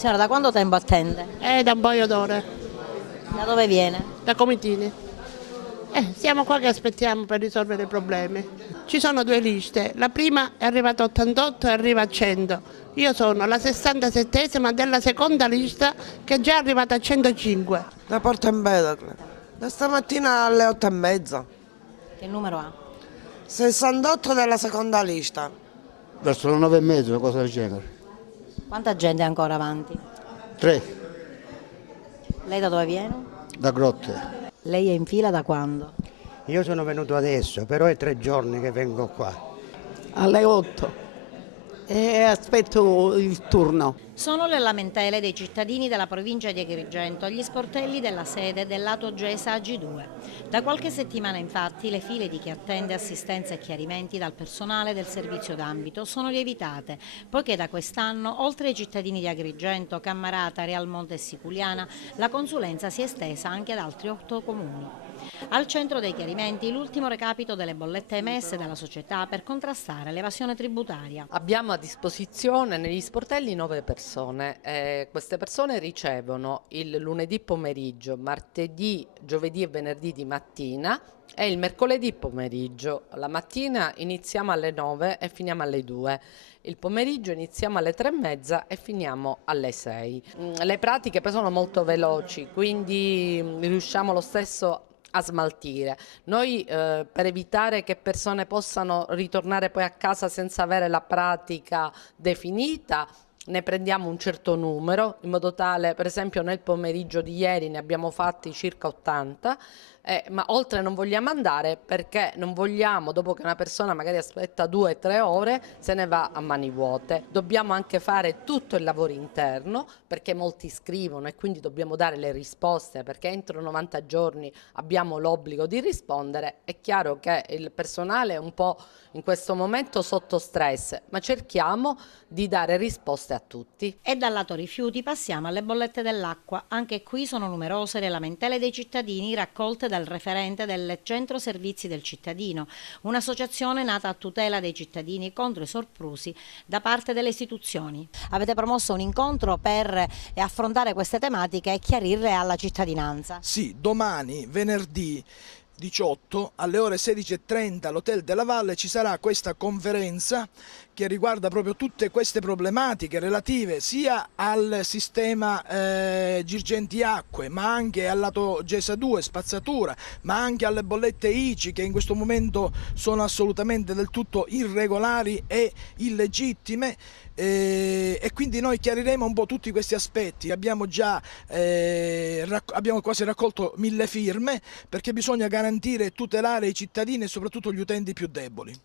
Signora, da quanto tempo attende? Da un paio d'ore, Da dove viene? da Comitini. Siamo qua che aspettiamo per risolvere i problemi. Ci sono due liste, la prima è arrivata a 88 e arriva a 100. Io sono la 67esima della seconda lista che è già arrivata a 105. Da Porto Empedocle. Da stamattina alle 8:30. Che numero ha? 68 della seconda lista. Verso le 9:30, una cosa del genere. Quanta gente è ancora avanti? 3 Lei da dove viene? da Grotte. Lei è in fila da quando? Io sono venuto adesso, però è 3 giorni che vengo qua. Alle 8 e aspetto il turno. Sono le lamentele dei cittadini della provincia di Agrigento agli sportelli della sede del lato Gesa AG2. Da qualche settimana infatti le file di chi attende assistenza e chiarimenti dal personale del servizio d'ambito sono lievitate, poiché da quest'anno, oltre ai cittadini di Agrigento, Cammarata, Realmonte e Siculiana, la consulenza si è estesa anche ad altri 8 comuni. Al centro dei chiarimenti l'ultimo recapito delle bollette emesse dalla società per contrastare l'evasione tributaria. Abbiamo a disposizione negli sportelli 9 persone. Queste persone ricevono il lunedì pomeriggio, martedì, giovedì e venerdì di mattina e il mercoledì pomeriggio. La mattina iniziamo alle 9 e finiamo alle 2. Il pomeriggio iniziamo alle 3:30 e finiamo alle 6. Le pratiche poi sono molto veloci, quindi riusciamo lo stesso a smaltire. Noi per evitare che persone possano ritornare poi a casa senza avere la pratica definita, ne prendiamo un certo numero, in modo tale, per esempio nel pomeriggio di ieri ne abbiamo fatti circa 80, ma oltre non vogliamo andare perché non vogliamo, dopo che una persona magari aspetta 2-3 ore, se ne va a mani vuote. Dobbiamo anche fare tutto il lavoro interno perché molti scrivono e quindi dobbiamo dare le risposte perché entro 90 giorni abbiamo l'obbligo di rispondere. È chiaro che il personale è un po' in questo momento sotto stress, ma cerchiamo di dare risposte a tutti. E dal lato rifiuti passiamo alle bollette dell'acqua. Anche qui sono numerose le lamentele dei cittadini raccolte dal referente del Centro Servizi del Cittadino, un'associazione nata a tutela dei cittadini contro i soprusi da parte delle istituzioni. Avete promosso un incontro per affrontare queste tematiche e chiarirle alla cittadinanza. Sì, domani, venerdì 18 alle ore 16:30 all'Hotel della Valle ci sarà questa conferenza che riguarda proprio tutte queste problematiche relative sia al sistema Girgenti Acque, ma anche al lato Gesa 2, spazzatura, ma anche alle bollette ICI che in questo momento sono assolutamente del tutto irregolari e illegittime. E quindi noi chiariremo un po' tutti questi aspetti. Abbiamo già abbiamo quasi raccolto 1000 firme perché bisogna garantire e tutelare i cittadini e soprattutto gli utenti più deboli.